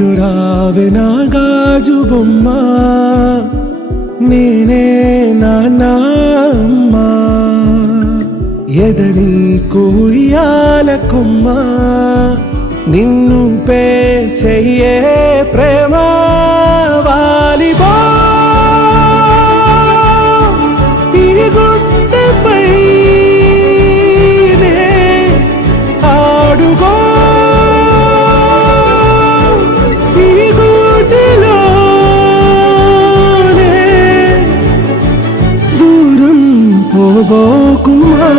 ఇటు రావే నా గాజు బొమ్మ, నేనే నాన్న అమ్మ, ఎదని కుయ్యాల కొమ్మ, నిన్ను పే చెయ్యే ప్రేమ వాలిబో ఈ గుండెపై నే ఆడుగో ఈ గుడిలోనే దూరం పోబోకుమా.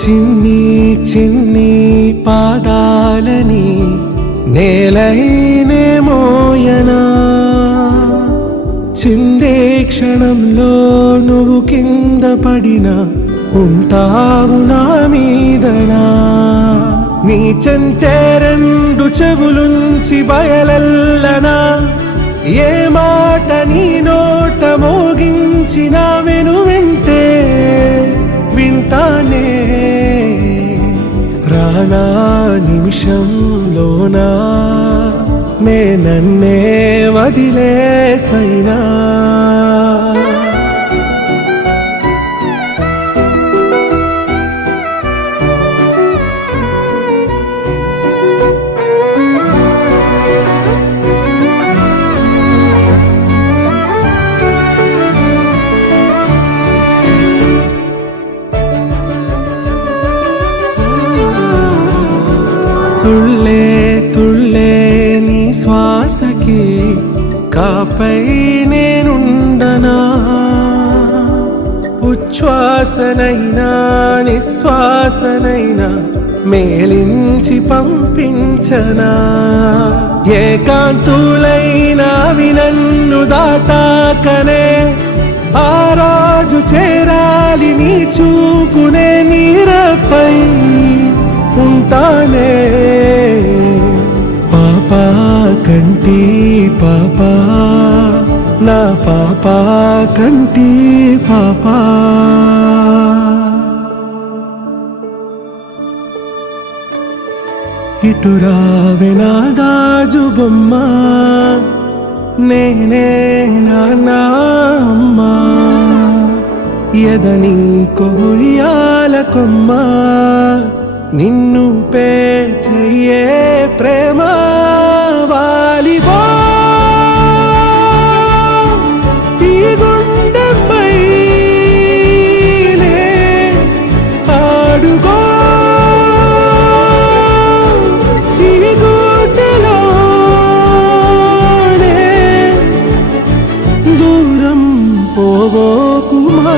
చిన్ని చిన్ని పాదాలని నేలైనే మోయనా, చిందే క్షణంలో నువ్వు కింద పడినా ఉంటావు నా మీదనా. నీ చెంతే రెండు చెవులుంచి బయలెల్లనా, ఏ మాట నీ నోట మోగించిన వెను వింటే వింటానే. రానా నిమిషంలోనా నే నన్నే వదిలేసైనా, తుళ్ళే తుళ్ళే నీ శ్వాసకి కాపై నేనుండనా, ఉచ్ఛ్వాసనైనా నిశ్వాసనైనా మేలించి పంపించనా. ఏకాంతులైనవి నన్ను దాటాకనే ఆ రోజు చేరాలి నీ చూపునే నీరపై ఉంటానే. పాపా కంటి పాపా నా పాపా కంటి పాపా. ఇటు రావే నా గాజు బొమ్మ, నేనే నాన్న అమ్మ, ఎదని కొయ్యాల కొమ్మ, నిన్ను పే చెయ్యే ప్రేమ వాలిబో ఈ గుండెపై నే ఆడుగో ఈ గుడిలోనే దూరం పోబోకుమా.